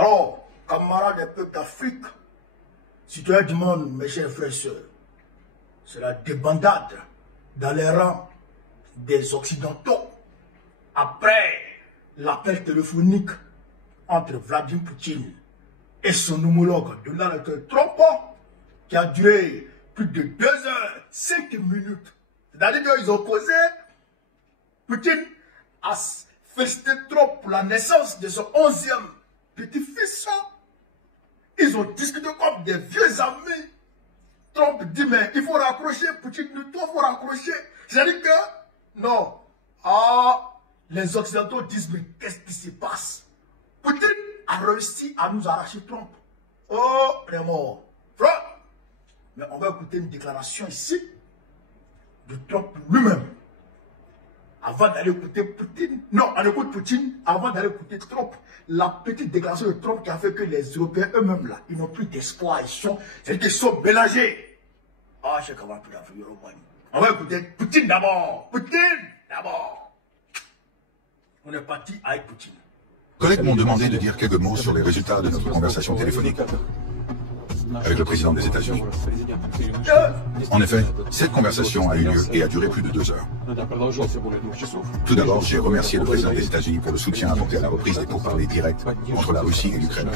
Alors, camarades des peuples d'Afrique, citoyens du monde, mes chers frères et sœurs, c'est la débandade dans les rangs des Occidentaux après l'appel téléphonique entre Vladimir Poutine et son homologue Donald Trump qui a duré plus de 2 heures, 5 minutes. C'est-à-dire qu'ils ont causé, Poutine a félicité Trump pour la naissance de son 11e petit-fils. Ils ont discuté comme des vieux amis. Trump dit, mais il faut raccrocher, Poutine dit, toi, il faut raccrocher. C'est-à-dire que, non, les Occidentaux disent, mais qu'est-ce qui se passe? Poutine a réussi à nous arracher Trump. Oh, vraiment. Mais on va écouter une déclaration ici de Trump lui-même. Avant d'aller écouter Poutine, non, on écoute Poutine avant d'aller écouter Trump. La petite déclaration de Trump qui a fait que les Européens eux-mêmes, là, ils n'ont plus d'espoir. C'est qu'ils sont mélangés. Ah, je sais qu'on va plus d'Afrique. On va écouter Poutine d'abord. Poutine d'abord. On est parti avec Poutine. Collègues m'ont demandé de dire quelques mots sur les résultats de notre conversation téléphonique avec le président des États-Unis. En effet, cette conversation a eu lieu et a duré plus de 2 heures. Tout d'abord, j'ai remercié le président des États-Unis pour le soutien apporté à la reprise des pourparlers directs entre la Russie et l'Ukraine,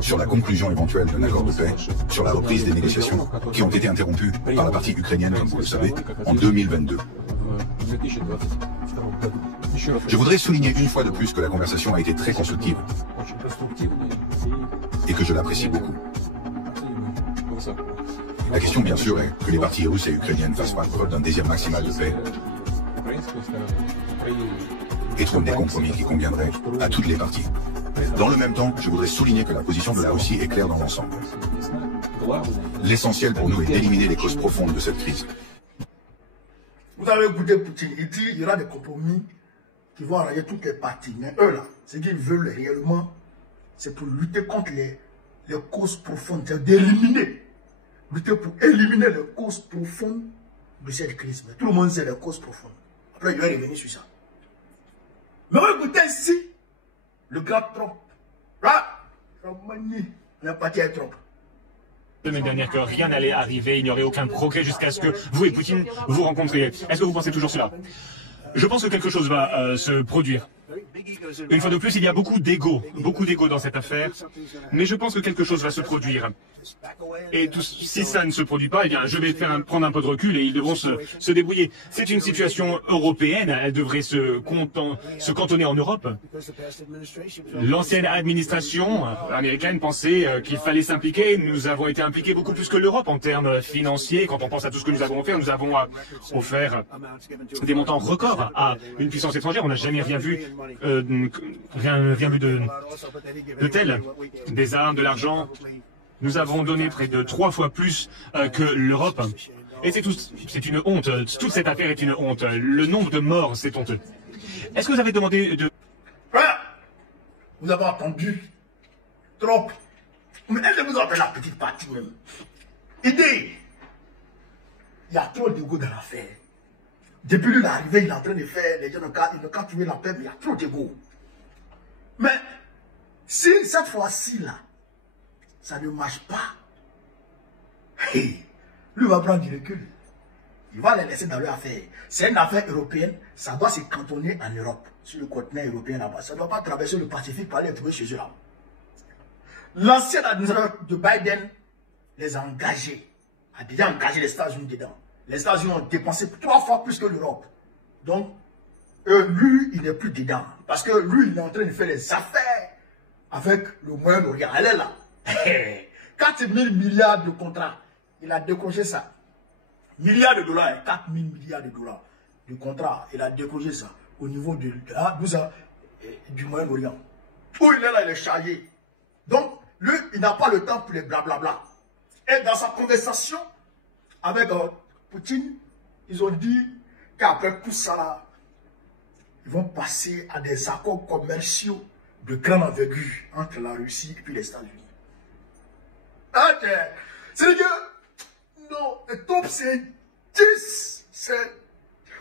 sur la conclusion éventuelle d'un accord de paix, sur la reprise des négociations qui ont été interrompues par la partie ukrainienne, comme vous le savez, en 2022. Je voudrais souligner une fois de plus que la conversation a été très constructive et que je l'apprécie beaucoup. La question, bien sûr, est que les parties russes et ukrainiennes fassent preuve d'un désir maximal de paix et trouvent des compromis qui conviendraient à toutes les parties. Dans le même temps, je voudrais souligner que la position de la Russie est claire dans l'ensemble. L'essentiel pour nous est d'éliminer les causes profondes de cette crise. Vous avez écouté Poutine, il dit qu'il y aura des compromis qui vont arranger toutes les parties. Mais eux là, ce qu'ils veulent réellement, c'est pour lutter contre les causes profondes, c'est d'éliminer. Lutter pour éliminer les causes profondes de cette crise. Mais tout le monde sait les causes profondes. Après, je vais revenir sur ça. Mais écoutez ici, le grand Trump. Là, on est parti avec Trump. La semaine dernière que rien n'allait arriver, il n'y aurait aucun progrès jusqu'à ce que vous et Poutine vous rencontriez. Est-ce que vous pensez toujours cela? Je pense que quelque chose va se produire. Une fois de plus, il y a beaucoup d'ego dans cette affaire, mais je pense que quelque chose va se produire. Et si ça ne se produit pas, eh bien, je vais prendre un peu de recul et ils devront se débrouiller. C'est une situation européenne, elle devrait se cantonner en Europe. L'ancienne administration américaine pensait qu'il fallait s'impliquer. Nous avons été impliqués beaucoup plus que l'Europe en termes financiers. Quand on pense à tout ce que nous avons offert, nous avons offert des montants records à une puissance étrangère. On n'a jamais rien vu. Rien vu de tel. Des armes, de l'argent. Nous avons donné près de 3 fois plus que l'Europe. Et c'est une honte. Toute cette affaire est une honte. Le nombre de morts, c'est honteux. Est-ce que vous avez demandé de... Vous avez entendu Trump. Mais est-ce que vous entendez la petite partie même? Il dit, il y a trop d'ego dans l'affaire. Depuis l'arrivée, il est en train de faire, les gens n'ont qu'à trouver la paix, mais il y a trop d'ego. Mais, si cette fois-ci, là, ça ne marche pas, hey, lui va prendre du recul. Il va les laisser dans leur affaire. C'est une affaire européenne, ça doit se cantonner en Europe, sur le continent européen là-bas. Ça ne doit pas traverser le Pacifique pour aller trouver chez eux là. L'ancienne administration de Biden les a engagés, a déjà engagé les États-Unis dedans. Les États-Unis ont dépensé 3 fois plus que l'Europe. Donc, lui, il n'est plus dedans. Parce que lui, il est en train de faire les affaires avec le Moyen-Orient. Elle est là. 4 000 milliards de contrats. Il a décroché ça. Milliards de dollars, 4 000 milliards de dollars de contrats. Il a décroché ça au niveau du Moyen-Orient. Où il est là, il est chargé. Donc, lui, il n'a pas le temps pour les blablabla. Et dans sa conversation avec Poutine, ils ont dit qu'après tout ça, là, ils vont passer à des accords commerciaux de grande envergure entre la Russie et puis les États-Unis. C'est-à-dire, non, Trump c'est 10.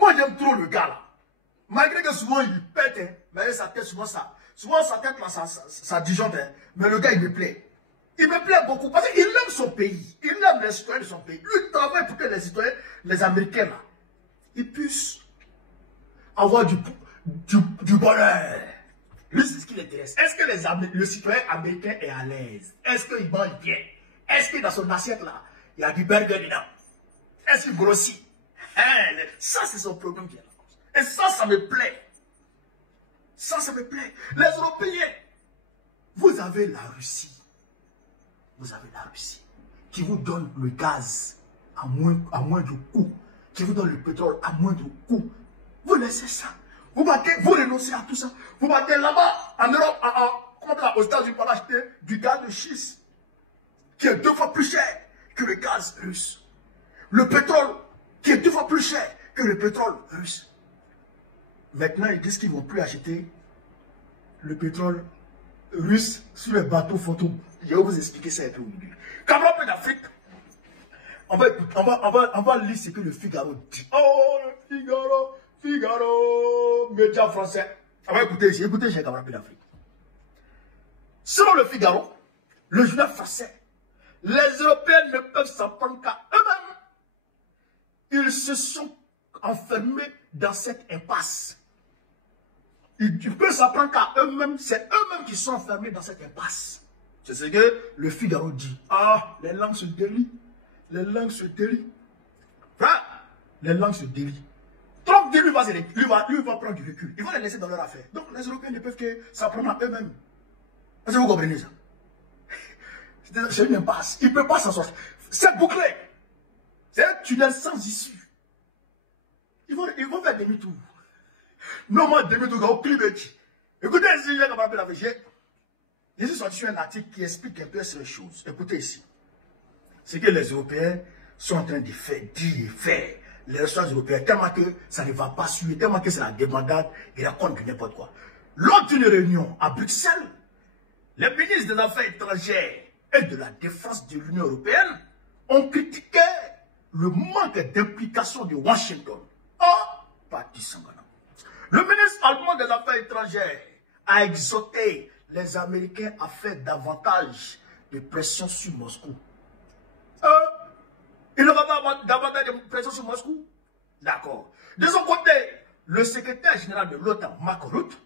Moi j'aime trop le gars là. Malgré que souvent il pète, mais sa tête souvent ça Souvent, sa tête, là, ça disjoncte. Hein. Mais le gars, il me plaît. Il me plaît beaucoup parce qu'il aime son pays. Il aime les citoyens de son pays. Lui, il travaille pour que les citoyens, les Américains, là, ils puissent avoir du bonheur. Lui, c'est ce qui l'intéresse. Est-ce que le citoyen américain est à l'aise? Est-ce qu'il mange bien? Est-ce que dans son assiette, là, il y a du burger dedans? Est-ce qu'il grossit? Hein? Ça, c'est son problème qui est là. Et ça me plaît. Ça me plaît. Les Européens, vous avez la Russie. Vous avez la Russie qui vous donne le gaz à moins de coût, qui vous donne le pétrole à moins de coût. Vous laissez ça. Vous renoncez à tout ça. Vous battez là-bas, en Europe, aux États-Unis, pour acheter du gaz de schiste, qui est 2 fois plus cher que le gaz russe. Le pétrole, qui est 2 fois plus cher que le pétrole russe. Maintenant, ils disent qu'ils ne vont plus acheter le pétrole russe sur les bateaux fantômes. Je vais vous expliquer ça un peu aujourd'hui. Cameroun peu d'Afrique. On va lire ce que le Figaro dit. Oh, le Figaro, média français. On va écouter ici, chez Cameroun peu d'Afrique. Selon le Figaro, le journal français, les Européens ne peuvent s'en prendre qu'à eux-mêmes. Ils se sont enfermés dans cette impasse. Ils peuvent s'en prendre qu'à eux-mêmes. C'est eux-mêmes qui sont enfermés dans cette impasse. C'est ce que le Figaro dit. Ah, les langues se délient. Les langues se délient. Frère, les langues se délient. Trump dit, lui va prendre du recul. Il va les laisser dans leur affaire. Donc les Européens ne peuvent que s'en prendre à eux-mêmes. Est-ce que vous comprenez ça? C'est une impasse. Ils ne peuvent pas s'en sortir. C'est bouclé. C'est un tunnel sans issue. Ils vont faire demi-tour. Non, moi, demi-tour, au climat. Écoutez ici, je suis sorti sur un article qui explique un peu ces choses. Écoutez ici. C'est que les Européens sont en train de faire les ressources européennes, tellement que ça ne va pas suivre, tellement que c'est la débandade et la compte de n'importe quoi. Lors d'une réunion à Bruxelles, les ministres des Affaires étrangères et de la Défense de l'Union européenne ont critiqué le manque d'implication de Washington. Ah, Patrice Sangana. Le ministre allemand des Affaires étrangères a exhorté les Américains à faire davantage de pression sur Moscou. Il ne va pas avoir davantage de pression sur Moscou? D'accord. De son côté, le secrétaire général de l'OTAN, Mark Rutte,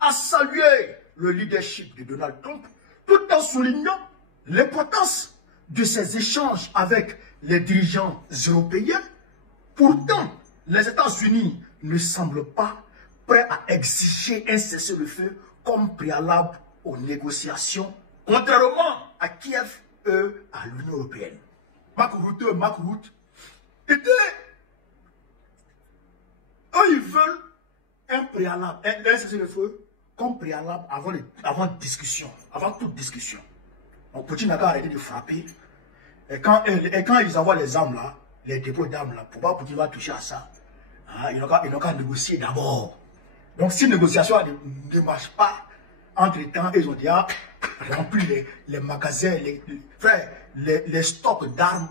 a salué le leadership de Donald Trump tout en soulignant l'importance de ces échanges avec les dirigeants européens. Pourtant, les États-Unis ne semblent pas prêts à exiger un cessez-le-feu comme préalable aux négociations, contrairement à Kiev et à l'Union européenne. Mark Rutte, eux, ils veulent un préalable, un cessez-le-feu comme préalable avant discussion, avant toute discussion. Donc Poutine n'a qu'à arrêter de frapper. Et quand ils envoient les armes là, les dépôts d'armes là, pourquoi Poutine va toucher à ça? Hein, ils n'ont qu'à négocier d'abord. Donc si la négociation ne marche pas, entre-temps, ils ont déjà rempli les magasins, les stocks d'armes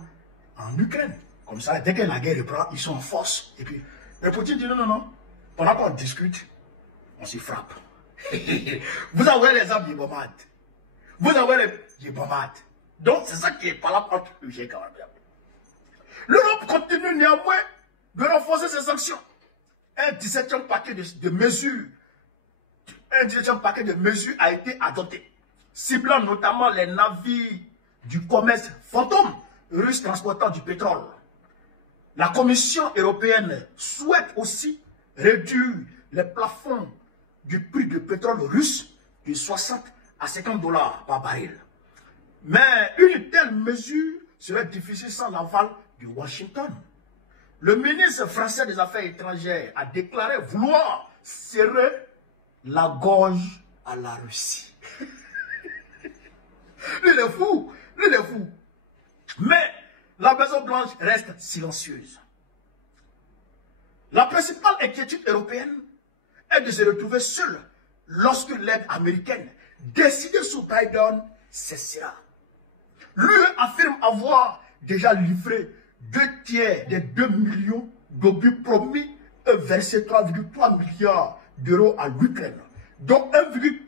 en Ukraine. Comme ça, dès que la guerre reprend, ils sont en force. Et puis, le Poutine dit non. Pendant qu'on discute, on s'y frappe. Vous envoyez les armes, ils bombardent. Vous envoyez les bombardent. Donc, c'est ça qui est par là entre eux. L'Europe continue néanmoins de renforcer ses sanctions. Un 17e paquet de mesures. Un 17e paquet de mesures a été adopté, ciblant notamment les navires du commerce fantôme russe transportant du pétrole. La Commission européenne souhaite aussi réduire les plafonds du prix du pétrole russe de 60 à 50 $ par baril. Mais une telle mesure serait difficile sans l'aval de Washington. Le ministre français des Affaires étrangères a déclaré vouloir serrer la gorge à la Russie. Lui, il est fou. Mais la Maison-Blanche reste silencieuse. La principale inquiétude européenne est de se retrouver seule lorsque l'aide américaine décidée sous Biden cessera. L'UE affirme avoir déjà livré 2/3 des 2 millions d'obus promis et versé 3,3 milliards € à l'Ukraine, dont 1,4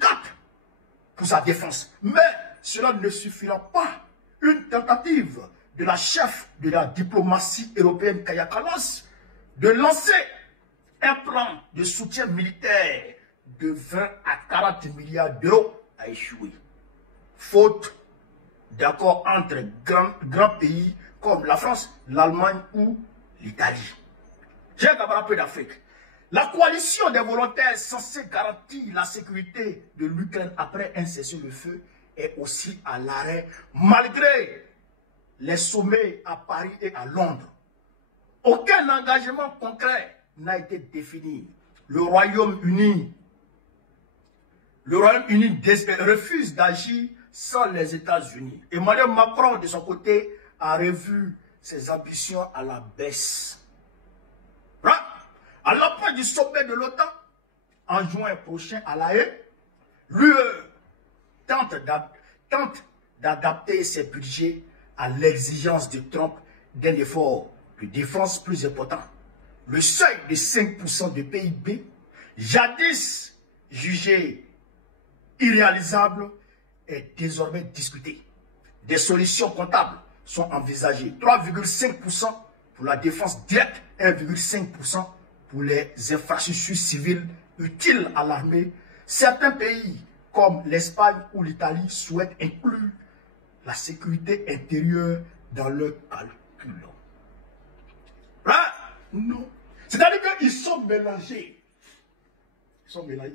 pour sa défense. Mais cela ne suffira pas. Une tentative de la chef de la diplomatie européenne, Kaja Kallas, de lancer un plan de soutien militaire de 20 à 40 milliards d'euros a échoué. Faute d'accord entre grands pays comme la France, l'Allemagne ou l'Italie. J'ai un peu d'Afrique. La coalition des volontaires censée garantir la sécurité de l'Ukraine après un cessez-le-feu est aussi à l'arrêt malgré les sommets à Paris et à Londres. Aucun engagement concret n'a été défini. Le Royaume-Uni refuse d'agir sans les États-Unis. Emmanuel Macron, de son côté, a revu ses ambitions à la baisse. À l'approche du sommet de l'OTAN, en juin prochain à La Haye, l'UE tente d'adapter ses budgets à l'exigence de Trump d'un effort de défense plus important. Le seuil de 5% de PIB, jadis jugé irréalisable, est désormais discuté. Des solutions comptables sont envisagées. 3,5% pour la défense directe, 1,5% pour les infrastructures civiles utiles à l'armée. Certains pays, comme l'Espagne ou l'Italie, souhaitent inclure la sécurité intérieure dans leur calcul. Non. C'est-à-dire qu'ils sont mélangés.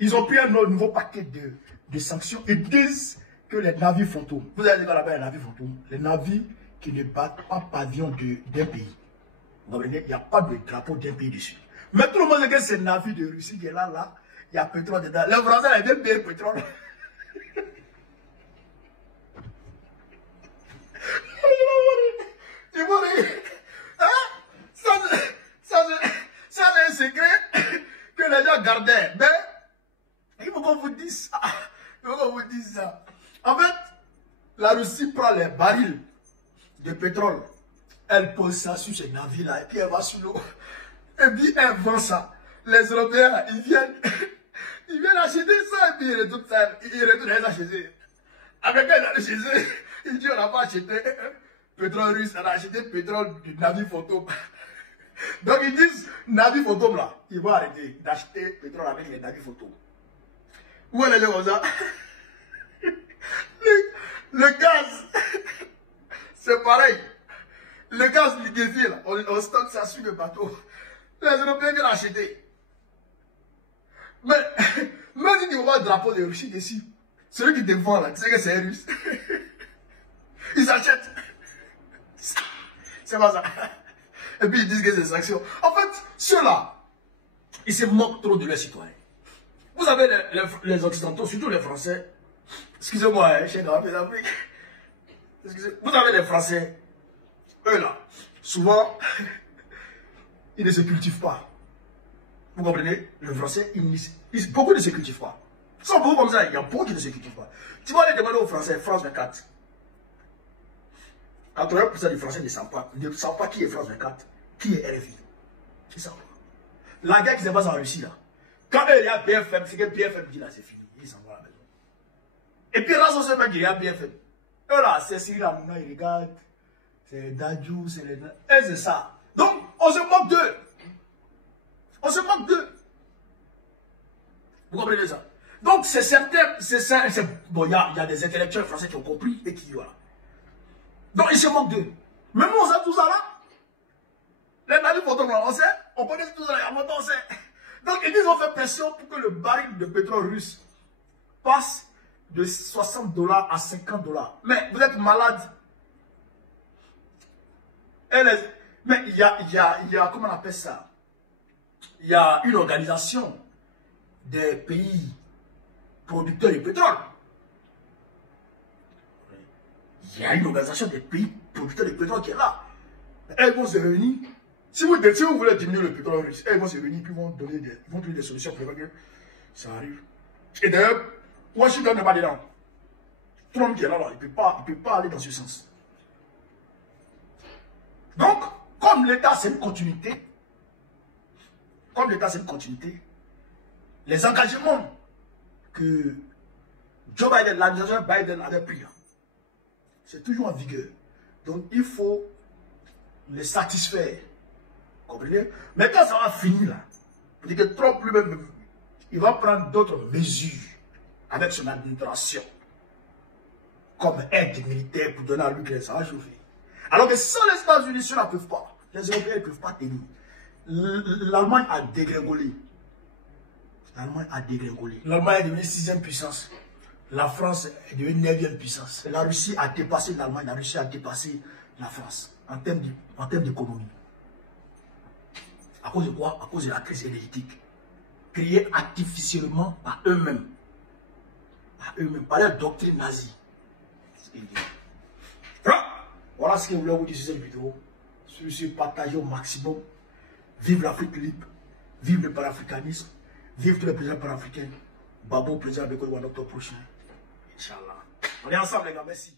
Ils ont pris un nouveau paquet de sanctions et disent que les navires fantômes, vous avez dit qu'on appelle les navires fantômes, les navires qui ne battent pas pavillon d'un pays. Vous comprenez? Il n'y a pas de drapeau d'un pays dessus. Mais tout le monde sait que c'est le navire de Russie qui est là, il y a pétrole dedans. Les Français, ils viennent payer le pétrole. Tu vois, ça c'est un secret que les gens gardaient. Mais il faut qu'on vous dise ça. Il faut qu'on vous dise ça. En fait, la Russie prend les barils de pétrole. Elle pose ça sur ces navires-là et puis elle va sur l'eau. Et puis elle vend ça. Les Européens, ils viennent acheter ça et puis ils retournent ça. Ils retournent chez eux. Après quand ils arrivent chez eux, ils disent on n'a pas acheté pétrole russe, on a acheté pétrole du navire fantôme. Donc ils disent, navire fantôme là, ils vont arrêter d'acheter pétrole avec les navires fantômes. Où est les gens comme ça? Le gaz, c'est pareil. Le gaz liquéfié là, on stocke ça sur le bateau. Les Européens viennent acheter. Mais, même si tu vois le drapeau de Russie dessus, celui qui te vend là, tu sais que c'est russe. Ils achètent. C'est pas ça. Et puis ils disent que c'est des sanctions. En fait, ceux-là, ils se moquent trop de leurs citoyens. Vous avez les Occidentaux, surtout les Français. Excusez-moi, chez les Afrique. Vous avez les Français, eux là, souvent, ils ne se cultivent pas. Vous comprenez? Les Français, beaucoup ne se cultivent pas. Ils sont beaucoup comme ça, il y a beaucoup qui ne se cultivent pas. Tu vas aller demander aux Français, France 24. 80% des Français ne savent pas qui est France 24, qui est RFI. Ils savent pas. La guerre qui se passe en Russie là, quand il y a BFM, c'est que BFM dit là, c'est fini. Ils s'en vont à la maison. Et puis là, on se met qu'il y a BFM. Eux là, c'est Cyril Hanouna, ils regardent. C'est Dadju, c'est les... Et c'est ça. Donc, on se moque d'eux. On se moque d'eux. Vous comprenez ça? Donc, c'est certain, bon, il y a des intellectuels français qui ont compris et qui, voilà. Donc, ils se moquent d'eux. Mais nous, on sait tout ça là. Les navires fantômes, on sait. On connaît tout ça là, il y a longtemps, on sait. Donc, ils ont fait pression pour que le baril de pétrole russe passe de 60 $ à 50 $. Mais vous êtes malade. Mais il y a, comment on appelle ça? Il y a une organisation des pays producteurs de pétrole. Il y a une organisation des pays producteurs de pétrole qui est là. Elles vont se réunir. Si vous voulez diminuer le pétrole russe, elles vont se réunir et vont trouver des solutions pour que ça arrive. Et d'ailleurs, Washington n'est pas dedans. Trump qui est là, il ne peut pas aller dans ce sens. Donc, comme l'État c'est une continuité, les engagements que Joe Biden, l'administration Biden avait pris. C'est toujours en vigueur. Donc il faut les satisfaire. Comprenez? Mais quand ça va finir là, pour dire que Trump lui-même, il va prendre d'autres mesures avec son administration, comme aide militaire pour donner à l'Ukraine, ça va chauffer. Alors que sans les États-Unis, ceux-là ne peuvent pas. Les Européens ne peuvent pas tenir. L'Allemagne a dégringolé. L'Allemagne a dégringolé. L'Allemagne est devenue 6e puissance. La France est devenue 9e puissance. La Russie a dépassé l'Allemagne. La Russie a dépassé la France en termes d'économie. À cause de quoi? À cause de la crise énergétique. Créée artificiellement par eux-mêmes. Par eux-mêmes, par la doctrine nazie. Voilà ce que je voulais vous dire sur cette vidéo. Celui-ci, partagez au maximum. Vive l'Afrique libre. Vive le panafricanisme. Vive tous les présidents panafricains. Babo, président Beko, en octobre prochain. Inch'Allah. On est ensemble, les gars. Merci.